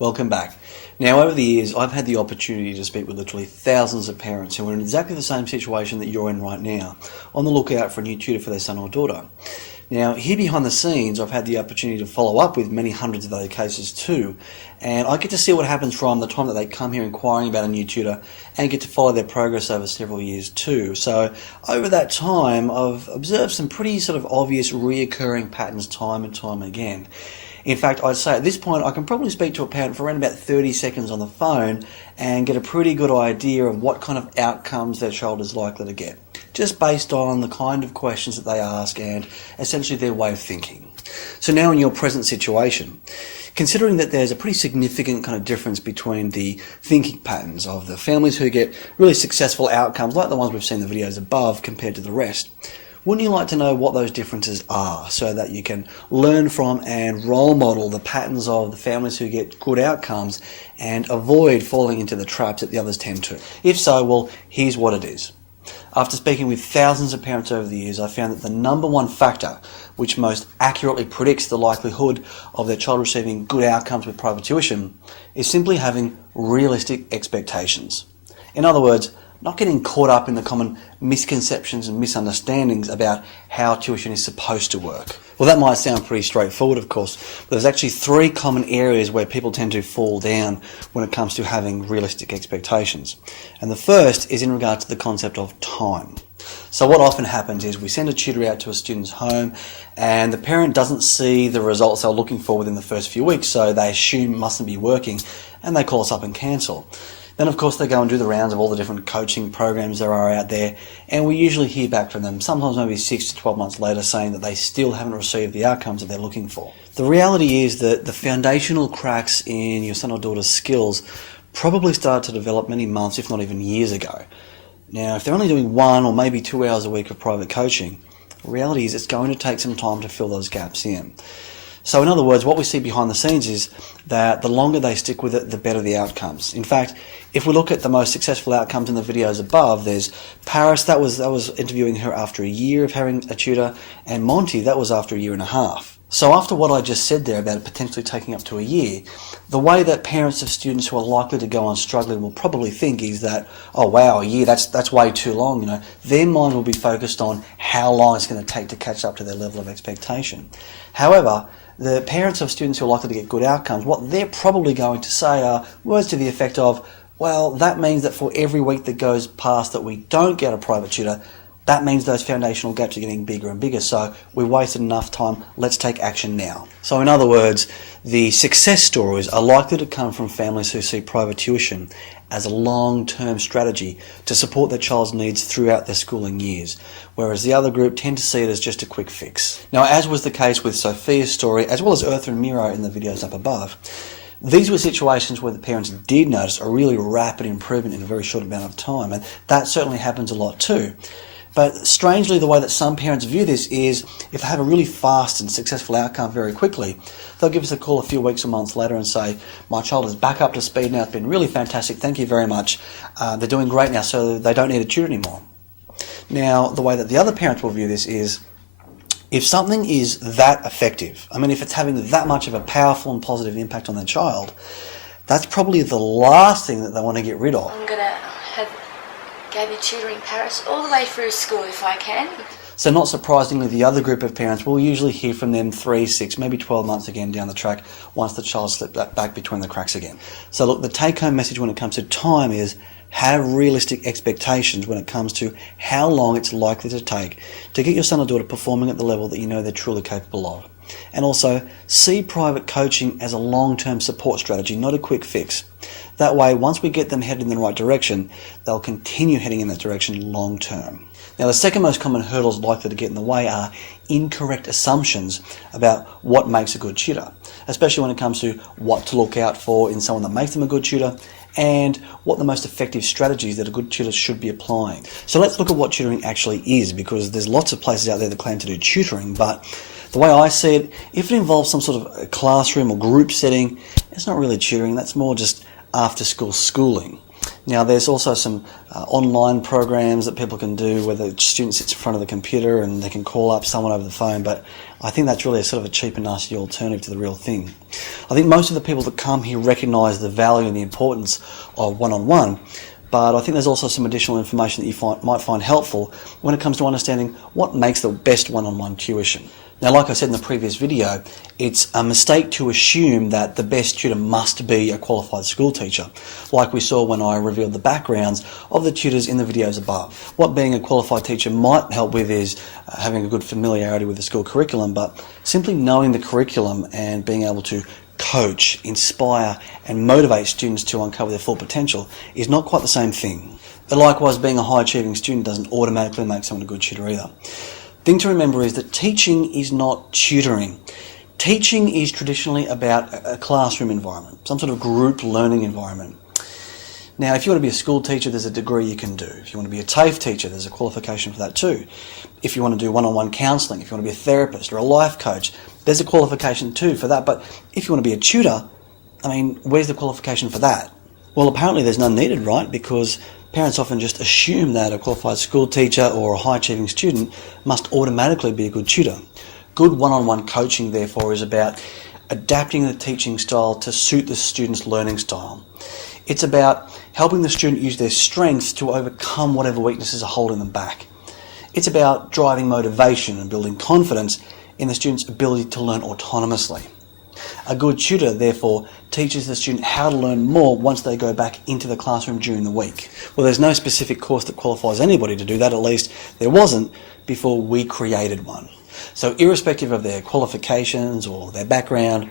Welcome back. Now, over the years, I've had the opportunity to speak with literally thousands of parents who are in exactly the same situation that you're in right now, on the lookout for a new tutor for their son or daughter. Now, here behind the scenes, I've had the opportunity to follow up with many hundreds of other cases too, and I get to see what happens from the time that they come here inquiring about a new tutor and get to follow their progress over several years too. So, over that time, I've observed some pretty sort of obvious reoccurring patterns time and time again. In fact, I'd say at this point I can probably speak to a parent for around about 30 seconds on the phone and get a pretty good idea of what kind of outcomes their child is likely to get, just based on the kind of questions that they ask and essentially their way of thinking. So now in your present situation, considering that there's a pretty significant kind of difference between the thinking patterns of the families who get really successful outcomes, like the ones we've seen in the videos above, compared to the rest, wouldn't you like to know what those differences are so that you can learn from and role model the patterns of the families who get good outcomes and avoid falling into the traps that the others tend to? If so, well, here's what it is. After speaking with thousands of parents over the years, I found that the number one factor which most accurately predicts the likelihood of their child receiving good outcomes with private tuition is simply having realistic expectations. In other words, not getting caught up in the common misconceptions and misunderstandings about how tuition is supposed to work. Well, that might sound pretty straightforward, of course, but there's actually three common areas where people tend to fall down when it comes to having realistic expectations. And the first is in regard to the concept of time. So what often happens is we send a tutor out to a student's home and the parent doesn't see the results they're looking for within the first few weeks, so they assume it mustn't be working and they call us up and cancel. Then of course they go and do the rounds of all the different coaching programs there are out there, and we usually hear back from them, sometimes maybe 6 to 12 months later, saying that they still haven't received the outcomes that they're looking for. The reality is that the foundational cracks in your son or daughter's skills probably started to develop many months, if not even years ago. Now, if they're only doing 1 or maybe 2 hours a week of private coaching, the reality is it's going to take some time to fill those gaps in. So in other words, what we see behind the scenes is that the longer they stick with it, the better the outcomes. In fact, if we look at the most successful outcomes in the videos above, there's Paris, that was interviewing her after a year of having a tutor, and Monty, that was after a year and a half. So after what I just said there about it potentially taking up to a year, the way that parents of students who are likely to go on struggling will probably think is that, oh wow, a year, that's way too long. Their mind will be focused on how long it's going to take to catch up to their level of expectation. However, the parents of students who are likely to get good outcomes, what they're probably going to say are words to the effect of, well, that means that for every week that goes past that we don't get a private tutor, that means those foundational gaps are getting bigger and bigger, so we wasted enough time, let's take action now. So in other words, the success stories are likely to come from families who see private tuition as a long-term strategy to support their child's needs throughout their schooling years, whereas the other group tend to see it as just a quick fix. Now, as was the case with Sophia's story, as well as Eartha and Miro in the videos up above, these were situations where the parents did notice a really rapid improvement in a very short amount of time, and that certainly happens a lot too. But strangely, the way that some parents view this is if they have a really fast and successful outcome very quickly, they'll give us a call a few weeks or months later and say, my child is back up to speed now, it's been really fantastic, thank you very much, they're doing great now, so they don't need a tutor anymore. Now, the way that the other parents will view this is, if something is that effective, if it's having that much of a powerful and positive impact on their child, that's probably the last thing that they want to get rid of. I'm going to have Gabby tutoring Paris all the way through school if I can. So not surprisingly, the other group of parents will usually hear from them 3, 6, maybe 12 months again down the track once the child slipped back between the cracks again. So look, the take-home message when it comes to time is have realistic expectations when it comes to how long it's likely to take to get your son or daughter performing at the level that you know they're truly capable of. And also, see private coaching as a long-term support strategy, not a quick fix. That way, once we get them headed in the right direction, they'll continue heading in that direction long-term. Now, the second most common hurdles likely to get in the way are incorrect assumptions about what makes a good tutor, especially when it comes to what to look out for in someone that makes them a good tutor and what the most effective strategies that a good tutor should be applying. So let's look at what tutoring actually is, because there's lots of places out there that claim to do tutoring, but the way I see it, if it involves some sort of classroom or group setting, it's not really tutoring, that's more just after-school schooling. Now there's also some online programs that people can do where the student sits in front of the computer and they can call up someone over the phone, but I think that's really a sort of a cheap and nasty alternative to the real thing. I think most of the people that come here recognise the value and the importance of one-on-one, but I think there's also some additional information that you might find helpful when it comes to understanding what makes the best one-on-one tuition. Now, like I said in the previous video, it's a mistake to assume that the best tutor must be a qualified school teacher, like we saw when I revealed the backgrounds of the tutors in the videos above. What being a qualified teacher might help with is having a good familiarity with the school curriculum, but simply knowing the curriculum and being able to coach, inspire and motivate students to uncover their full potential is not quite the same thing. But likewise, being a high achieving student doesn't automatically make someone a good tutor either. Thing to remember is that teaching is not tutoring. Teaching is traditionally about a classroom environment, some sort of group learning environment. Now, if you want to be a school teacher, there's a degree you can do. If you want to be a TAFE teacher, there's a qualification for that too. If you want to do one-on-one counselling, if you want to be a therapist or a life coach, there's a qualification too for that. But if you want to be a tutor, where's the qualification for that? Well, apparently there's none needed, right? Because parents often just assume that a qualified school teacher or a high-achieving student must automatically be a good tutor. Good one-on-one coaching, therefore, is about adapting the teaching style to suit the student's learning style. It's about helping the student use their strengths to overcome whatever weaknesses are holding them back. It's about driving motivation and building confidence in the student's ability to learn autonomously. A good tutor, therefore, teaches the student how to learn more once they go back into the classroom during the week. Well, there's no specific course that qualifies anybody to do that, at least there wasn't before we created one. So irrespective of their qualifications or their background,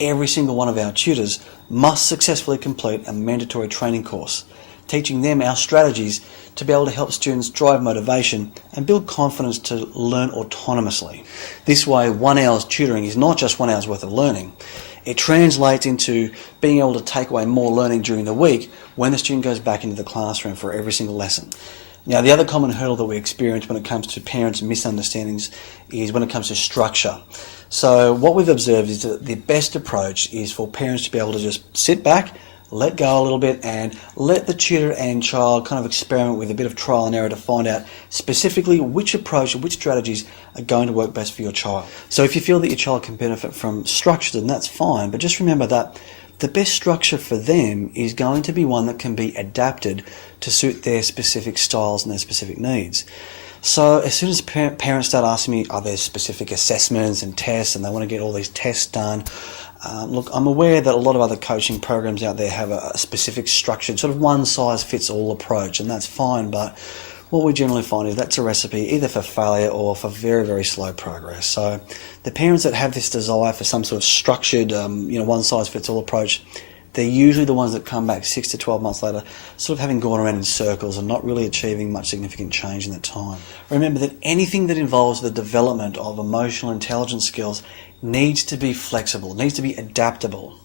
every single one of our tutors must successfully complete a mandatory training course, teaching them our strategies to be able to help students drive motivation and build confidence to learn autonomously. This way, 1 hour's tutoring is not just 1 hour's worth of learning. It translates into being able to take away more learning during the week when the student goes back into the classroom for every single lesson. Now, the other common hurdle that we experience when it comes to parents' misunderstandings is when it comes to structure. So what we've observed is that the best approach is for parents to be able to just sit back, let go a little bit and let the tutor and child kind of experiment with a bit of trial and error to find out specifically which approach and which strategies are going to work best for your child. So if you feel that your child can benefit from structure, then that's fine, but just remember that the best structure for them is going to be one that can be adapted to suit their specific styles and their specific needs. So as soon as parents start asking me, are there specific assessments and tests and they want to get all these tests done, look, I'm aware that a lot of other coaching programs out there have a specific structured sort of one-size-fits-all approach, and that's fine, but what we generally find is that's a recipe either for failure or for very, very slow progress. So the parents that have this desire for some sort of structured, one-size-fits-all approach, they're usually the ones that come back 6 to 12 months later, sort of having gone around in circles and not really achieving much significant change in that time. Remember that anything that involves the development of emotional intelligence skills needs to be flexible, needs to be adaptable,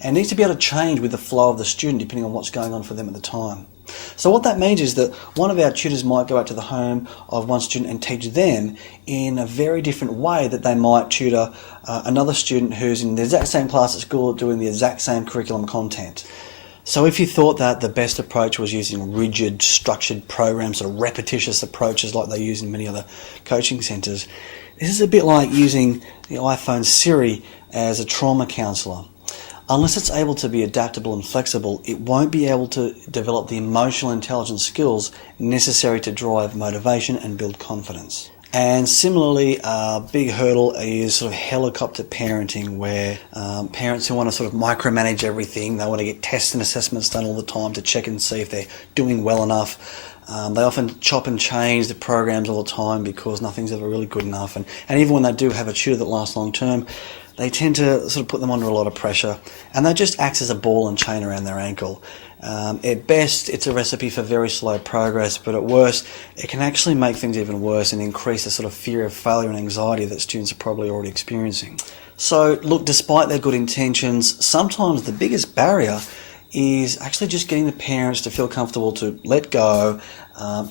and needs to be able to change with the flow of the student depending on what's going on for them at the time. So what that means is that one of our tutors might go out to the home of one student and teach them in a very different way that they might tutor another student who's in the exact same class at school doing the exact same curriculum content. So if you thought that the best approach was using rigid, structured programs or repetitious approaches like they use in many other coaching centres, this is a bit like using the iPhone Siri as a trauma counsellor. Unless it's able to be adaptable and flexible, it won't be able to develop the emotional intelligence skills necessary to drive motivation and build confidence. And similarly, a big hurdle is sort of helicopter parenting, where parents who want to sort of micromanage everything, they want to get tests and assessments done all the time to check and see if they're doing well enough. They often chop and change the programs all the time because nothing's ever really good enough. And even when they do have a tutor that lasts long term, they tend to sort of put them under a lot of pressure, and that just acts as a ball and chain around their ankle. At best, it's a recipe for very slow progress, but at worst, it can actually make things even worse and increase the sort of fear of failure and anxiety that students are probably already experiencing. So, look, despite their good intentions, sometimes the biggest barrier is actually just getting the parents to feel comfortable to let go,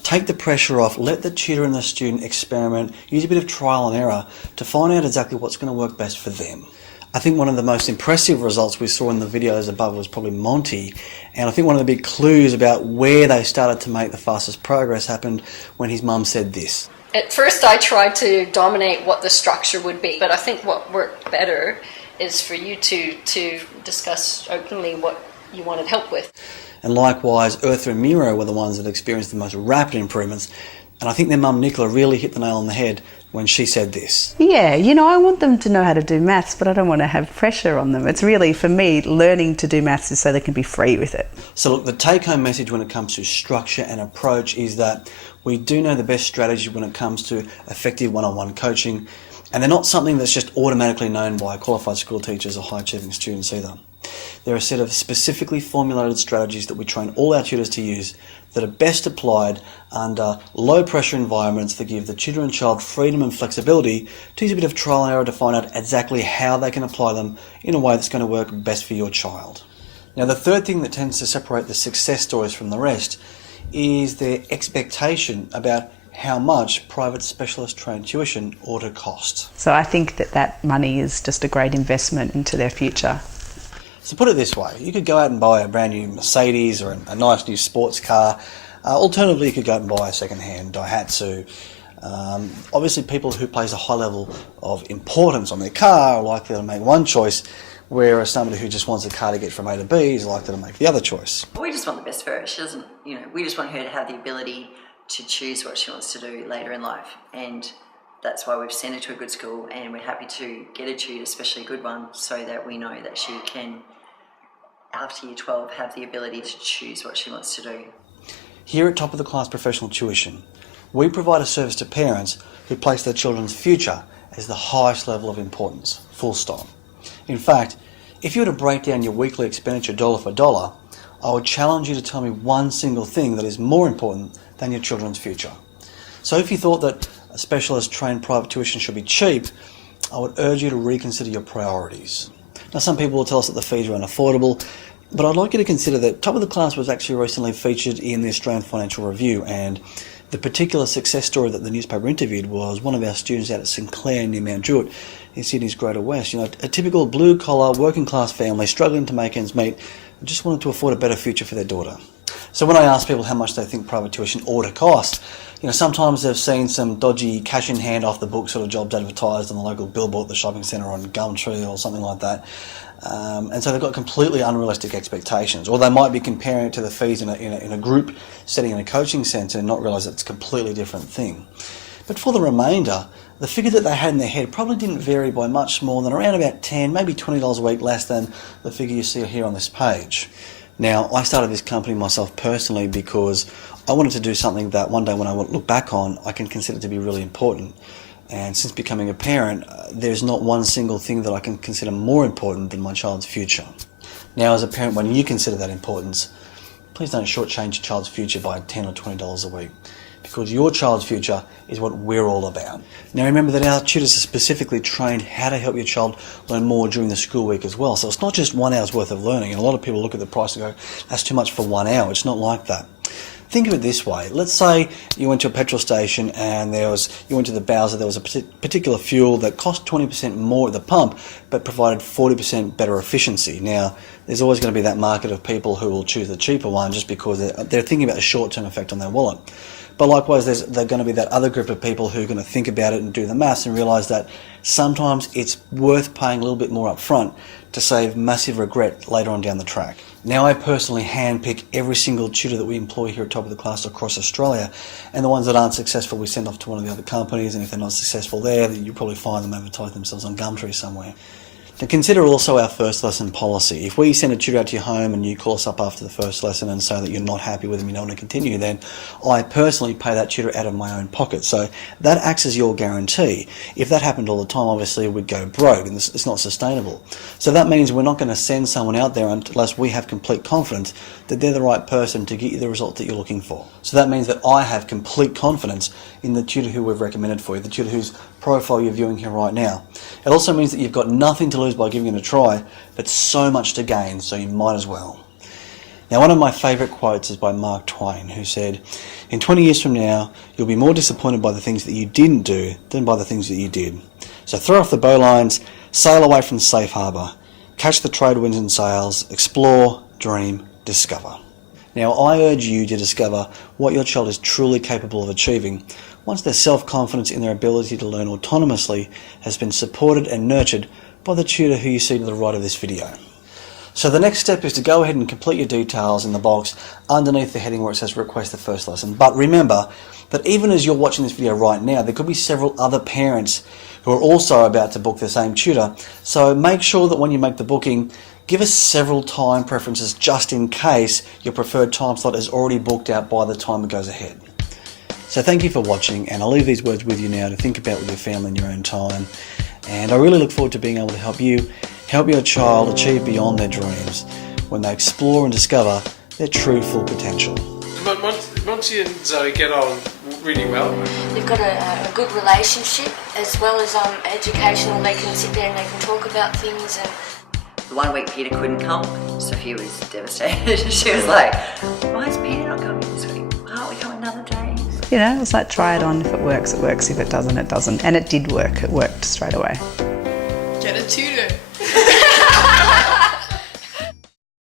take the pressure off, let the tutor and the student experiment, use a bit of trial and error to find out exactly what's going to work best for them. I think one of the most impressive results we saw in the videos above was probably Monty, and I think one of the big clues about where they started to make the fastest progress happened when his mum said this. At first I tried to dominate what the structure would be, but I think what worked better is for you to discuss openly what you wanted help with. And likewise, Eartha and Miro were the ones that experienced the most rapid improvements, and I think their mum Nicola really hit the nail on the head when she said this. Yeah, I want them to know how to do maths, but I don't want to have pressure on them. It's really, for me, learning to do maths is so they can be free with it. So look, the take-home message when it comes to structure and approach is that we do know the best strategy when it comes to effective one-on-one coaching, and they're not something that's just automatically known by qualified school teachers or high-achieving students either. They're a set of specifically formulated strategies that we train all our tutors to use that are best applied under low-pressure environments that give the tutor and child freedom and flexibility to use a bit of trial and error to find out exactly how they can apply them in a way that's going to work best for your child. Now, the third thing that tends to separate the success stories from the rest is their expectation about how much private specialist trained tuition ought to cost. So I think that money is just a great investment into their future. So put it this way, you could go out and buy a brand new Mercedes or a nice new sports car. Alternatively, you could go out and buy a second-hand Daihatsu. Obviously, people who place a high level of importance on their car are likely to make one choice, whereas somebody who just wants a car to get from A to B is likely to make the other choice. We just want the best for her. She doesn't, we just want her to have the ability to choose what she wants to do later in life. And that's why we've sent her to a good school, and we're happy to get a tutor, especially a good one, so that we know that she can, after year 12, have the ability to choose what she wants to do. Here at Top of the Class Professional Tuition, we provide a service to parents who place their children's future as the highest level of importance, full stop. In fact, if you were to break down your weekly expenditure dollar for dollar, I would challenge you to tell me one single thing that is more important than your children's future. So if you thought that a specialist trained private tuition should be cheap, I would urge you to reconsider your priorities. Now, some people will tell us that the fees are unaffordable, but I'd like you to consider that Top of the Class was actually recently featured in the Australian Financial Review, and the particular success story that the newspaper interviewed was one of our students out at Sinclair near Mount Druitt in Sydney's Greater West. A typical blue-collar, working-class family struggling to make ends meet, just wanted to afford a better future for their daughter. So when I ask people how much they think private tuition ought to cost, sometimes they've seen some dodgy cash in hand off the book sort of jobs advertised on the local billboard at the shopping centre on Gumtree or something like that. And so they've got completely unrealistic expectations, or they might be comparing it to the fees in a group setting in a coaching centre and not realise it's a completely different thing. But for the remainder, the figure that they had in their head probably didn't vary by much more than around about $10, maybe $20 a week less than the figure you see here on this page. Now, I started this company myself personally because I wanted to do something that one day when I look back on, I can consider to be really important. And since becoming a parent, there's not one single thing that I can consider more important than my child's future. Now, as a parent, when you consider that importance, please don't shortchange your child's future by $10 or $20 a week, because your child's future is what we're all about. Now, remember that our tutors are specifically trained how to help your child learn more during the school week as well. So it's not just 1 hour's worth of learning. And a lot of people look at the price and go, that's too much for 1 hour. It's not like that. Think of it this way. Let's say you went to a petrol station and you went to the Bowser, there was a particular fuel that cost 20% more at the pump but provided 40% better efficiency. Now, there's always going to be that market of people who will choose the cheaper one just because they're thinking about the short-term effect on their wallet. But likewise, there's going to be that other group of people who are going to think about it and do the maths and realise that sometimes it's worth paying a little bit more up front to save massive regret later on down the track. Now, I personally handpick every single tutor that we employ here at Top of the Class across Australia, and the ones that aren't successful we send off to one of the other companies, and if they're not successful there, then you'll probably find them advertise themselves on Gumtree somewhere. Now, consider also our first lesson policy. If we send a tutor out to your home and you call us up after the first lesson and say that you're not happy with them, you don't want to continue, then I personally pay that tutor out of my own pocket. So that acts as your guarantee. If that happened all the time, obviously we'd go broke and it's not sustainable. So that means we're not going to send someone out there unless we have complete confidence that they're the right person to get you the result that you're looking for. So that means that I have complete confidence in the tutor who we've recommended for you, the tutor whose profile you're viewing here right now. It also means that you've got nothing to lose by giving it a try, but so much to gain, so you might as well. Now, one of my favourite quotes is by Mark Twain, who said, "In 20 years from now, you'll be more disappointed by the things that you didn't do than by the things that you did. So throw off the bowlines, Sail away from the safe harbour. Catch the trade winds and sails. Explore, dream, discover. Now, I urge you to discover what your child is truly capable of achieving once their self-confidence in their ability to learn autonomously has been supported and nurtured by the tutor who you see to the right of this video. So the next step is to go ahead and complete your details in the box underneath the heading where it says request the first lesson. But remember that even as you're watching this video right now, there could be several other parents who are also about to book the same tutor. So make sure that when you make the booking, give us several time preferences just in case your preferred time slot is already booked out by the time it goes ahead. So thank you for watching, and I'll leave these words with you now to think about with your family in your own time. And I really look forward to being able to help you help your child achieve beyond their dreams when they explore and discover their true full potential. Monty and Zoe get on really well. They've got a good relationship as well as educational. They can sit there and they can talk about things. And The 1 week Peter couldn't come, Sophia was devastated. She was like, why is Peter not coming this week? Why aren't we coming another day? You know, it's like try it on. If it works, it works. If it doesn't, it doesn't. And it did work. It worked straight away. Get a tutor.